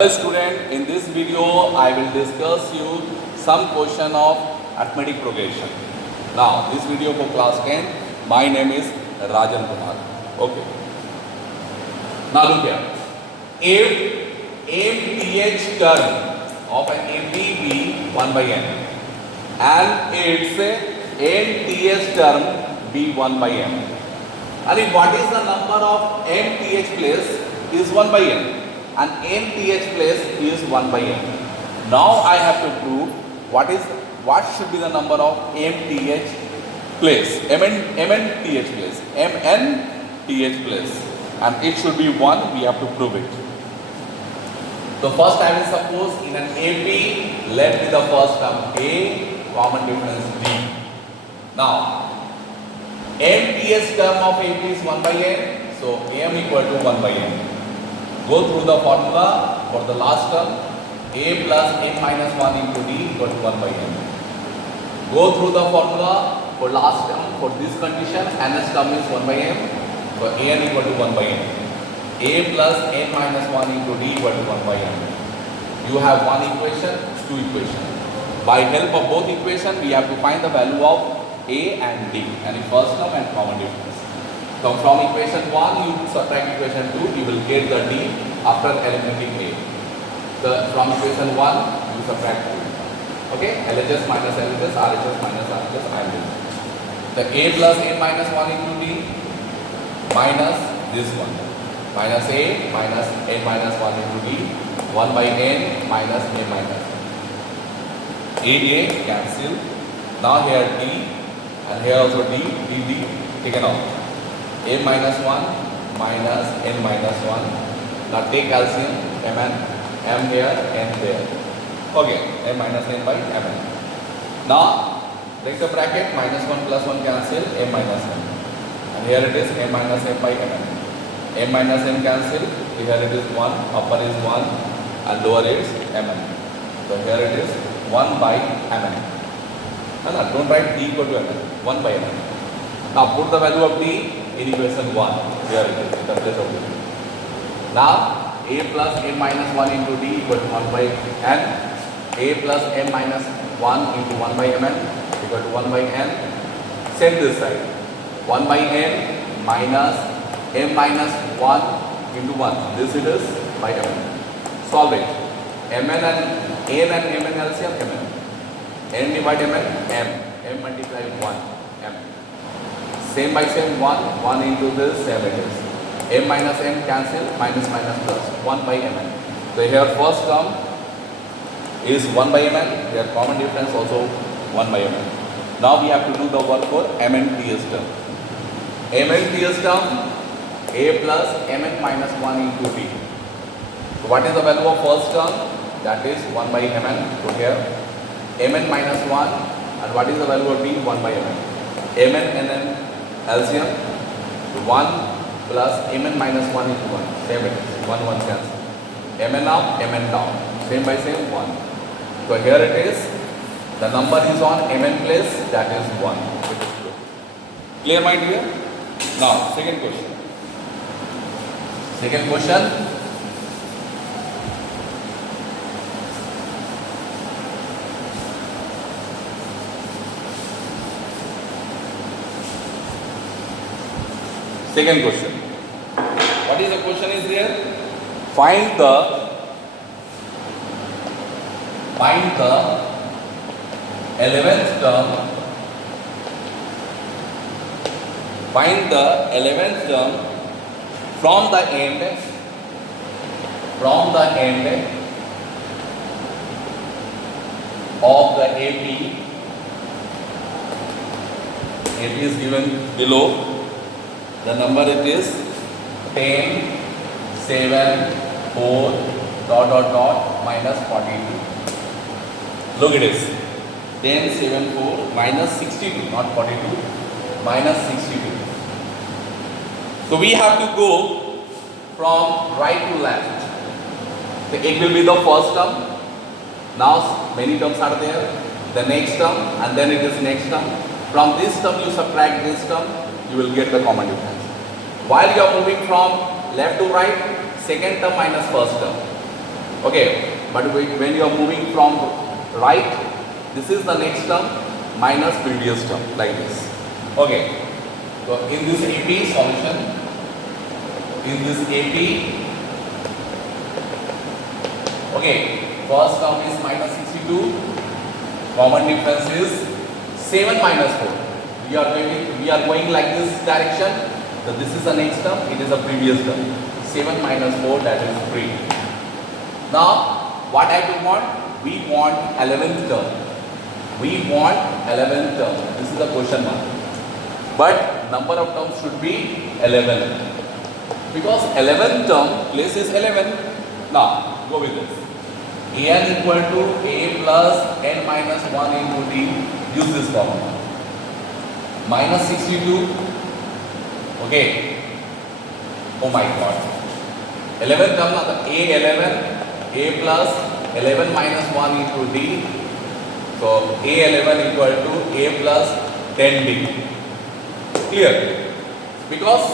Hello student, in this video I will discuss you some question of arithmetic progression. Now this video for class 10, my name is Rajan Kumar. Okay. Now look here. If mth term of an AP be 1 by n and its nth term be 1 by n, and if what is the number of mth place is 1 by n and nth place is 1 by n. Now I have to prove what should be the number of mth place, mnth place, mnth place, and it should be 1. We have to prove it. So first I will suppose in an AP, let me the first term A, common difference D. Now mth term of AP is 1 by n, so m equal to 1 by n. Go through the formula for the last term, a plus n minus 1 into d equal to 1 by n. Go through the formula for last term, for this condition, nth term is 1 by n, so an equal to 1 by n. A plus n minus 1 into d equal to 1 by n. You have one equation, two equations. By help of both equations, we have to find the value of a and d, and the first term and common difference. So from equation 1 you subtract equation 2, you will get the d after eliminating a. So from equation 1 you subtract 2. Okay, LHS minus LHS, RHS minus RHS, I will. The a plus n minus 1 into d minus this one. Minus a minus n minus 1 into d, 1 by n minus a minus. A cancel. Now here d and here also d taken off. A minus 1 minus n minus 1. Now take LCM, m here, n there. Okay, m minus n by mn. Now break the bracket, minus 1 plus 1 cancel, m minus n. And here it is m minus n by mn. M minus n cancel, here it is 1, upper is 1 and lower is mn. So here it is 1 by mn. And don't write d equal to mn, 1 by mn. Now put the value of d in equation 1, here it is, in the place of d. Now a plus n minus 1 into d equal to 1 by n, a plus n minus 1 into 1 by mn equal to 1 by n. Send this side, 1 by n minus m minus 1 into 1, this it is by mn. Solve it. Mn and n and mn LCM mn. N divide mn, m multiply 1, m. Same by same, 1 into this, same it is. M minus n cancel, minus minus plus, 1 by mn. So here first term is 1 by mn, here common difference also 1 by mn. Now we have to do the work for mnth term. Mnth term, a plus mn minus 1 into d. So what is the value of first term? That is 1 by mn. So here mn minus 1, and what is the value of d? 1 by mn. Mn and n LCM, 1 plus mn minus 1 into 1, same it is, 1 cancel. Mn up, mn down, same by same 1. So here it is, the number is on mn place, that is 1. It is true. Clear my dear? Now second question. Second question. Second question. What is the question is there? Find the 11th term. Find the 11th term from the end of the AP. AP is given below. The number it is 10, 7, 4, minus 42. Look it is 10, 7, 4, minus 62, not 42, minus 62. So we have to go from right to left. So it will be the first term. Now many terms are there. The next term, and then it is next term. From this term you subtract this term, you will get the common difference. While you are moving from left to right, second term minus first term. Okay, but when you are moving from right, this is the next term minus previous term, like this. Okay, so in this AP solution, in this AP, okay, first term is minus 62, common difference is 7 minus 4. We are going like this direction, so this is the next term, it is the previous term. 7 minus 4, that is 3. Now, what I do want? We want 11th term. We want 11th term. This is the question mark. But number of terms should be 11. Because 11th term, place is 11. Now, go with this. An equal to a plus n minus 1 into d. Use this formula. Minus 62. Okay. Oh my god. 11th term, a11. A plus 11 minus 1 into d. So A11 equal to A plus 10d. Clear? Because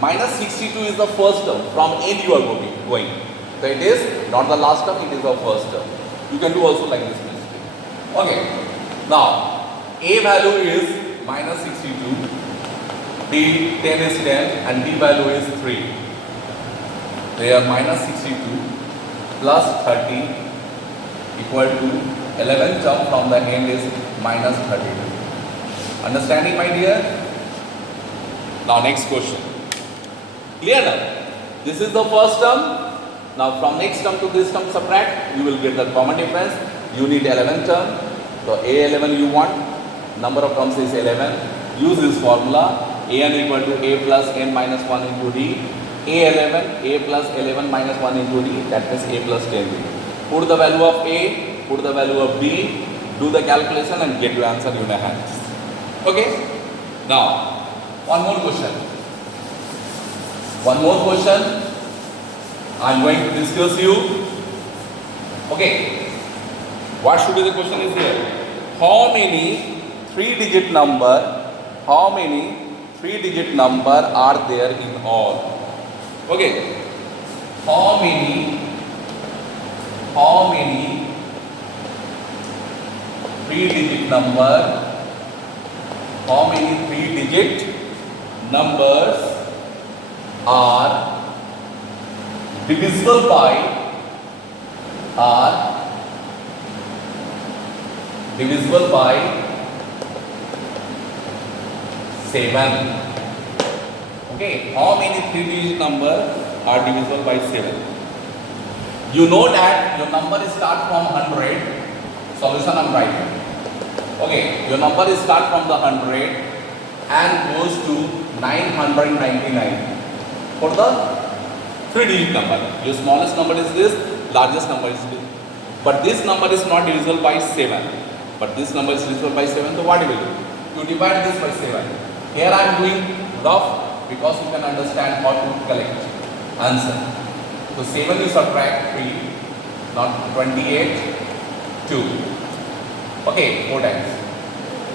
minus 62 is the first term. From n you are going. So it is not the last term, it is the first term. You can do also like this. Okay. Now A value is minus 62. D 10 is 10 and D value is 3. They are minus 62 plus 30 equal to 11th term from the end is minus 32. Understanding, my dear? Now next question. Clear now? This is the first term. Now from next term to this term subtract, you will get the common difference. You need 11th term. So A11 you want, number of terms is 11. Use this formula. An equal to A plus n minus 1 into d. A11, A plus 11 minus 1 into d, that means A plus 10d. Put the value of A, put the value of b, do the calculation and get your answer in your hands. Okay? Now, one more question. One more question. I am going to discuss you. Okay. What should be the question is here? How many 3-digit number are there in all? Okay. How many 3-digit numbers are divisible by 7? Okay, how many 3-digit numbers are divisible by 7? You know that your number starts from 100. Solution I am writing. Okay, your number starts from the 100 and goes to 999 for the 3-digit number. Your smallest number is this, largest number is this. But this number is not divisible by 7. But this number is divisible by 7, so what do you do? You divide this by 7. Here I am doing rough because you can understand how to collect answer. So 7 you subtract 3, not 28, 2. Okay, 4 times.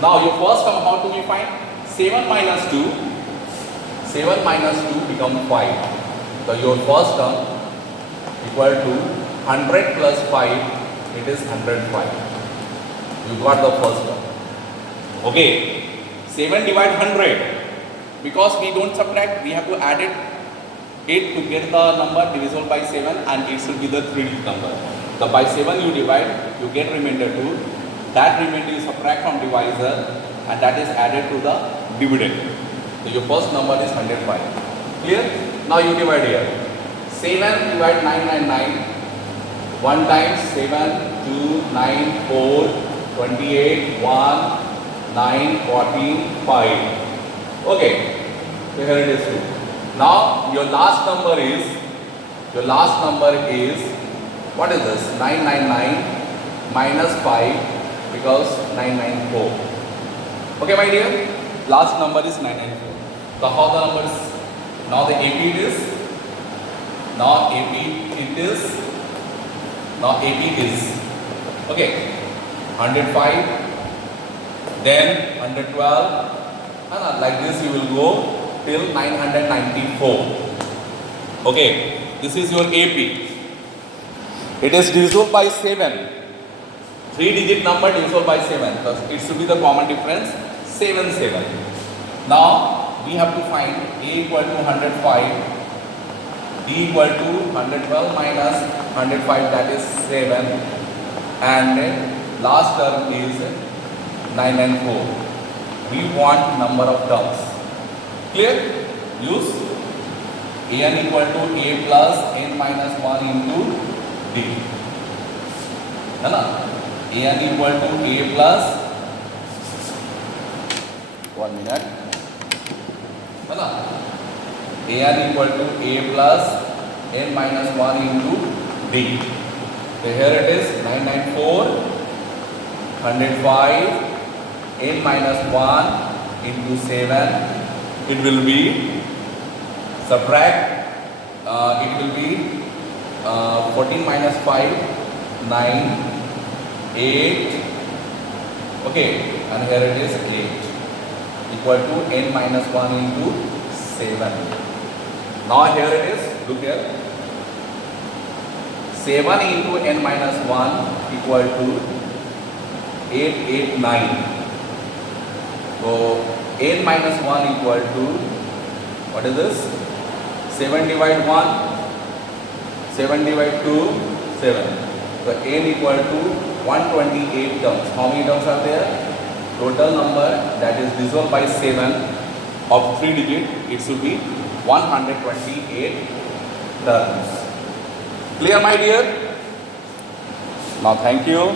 Now your first term, how do we find? 7 minus 2 become 5. So your first term equal to 100 plus 5, it is 105. You got the first term. Okay, 7 divide 100. Because we don't subtract, we have to add it to get the number divisible by 7 and it should be the 3-digit number. So by 7 you divide, you get remainder 2. That remainder you subtract from divisor and that is added to the dividend. So your first number is 105. Clear? Now you divide here. 7 divide 999. 1 times 7, 2, 9, 4, 28, 1, 9, 14, 5. Okay. So here it is 2. Now your last number is what is this? 999 minus 5 because 994. Okay, my dear. Last number is 994. So how the number is? Now the AP it is. Now AP it is. Okay. 105. Then 112. And like this you will go till 994. Okay. This is your AP. It is divisible by 7. 3-digit number divisible by 7. Because it should be the common difference 7, 7. Now we have to find A equal to 105, D equal to 112 minus 105, that is 7, and last term is 994. We want number of terms. Clear? Use an equal to a plus n minus 1 into d. है ना? an equal to a plus 1 minute. है ना? an equal to a plus n minus 1 into d. So here it is 994, 105, n minus 1 into 7. It will be subtract. It will be 14 minus 5, 9, 8. Okay, and here it is 8 equal to n minus 1 into 7. Now here it is, look here, 7 into n minus 1 equal to 889. So n minus 1 equal to, what is this, 7 divide 1, 7 divide 2, 7. So n equal to 128 terms. How many terms are there? Total number that is divisible by 7 of 3 digit, it should be 128 terms. Clear, my dear? Now thank you.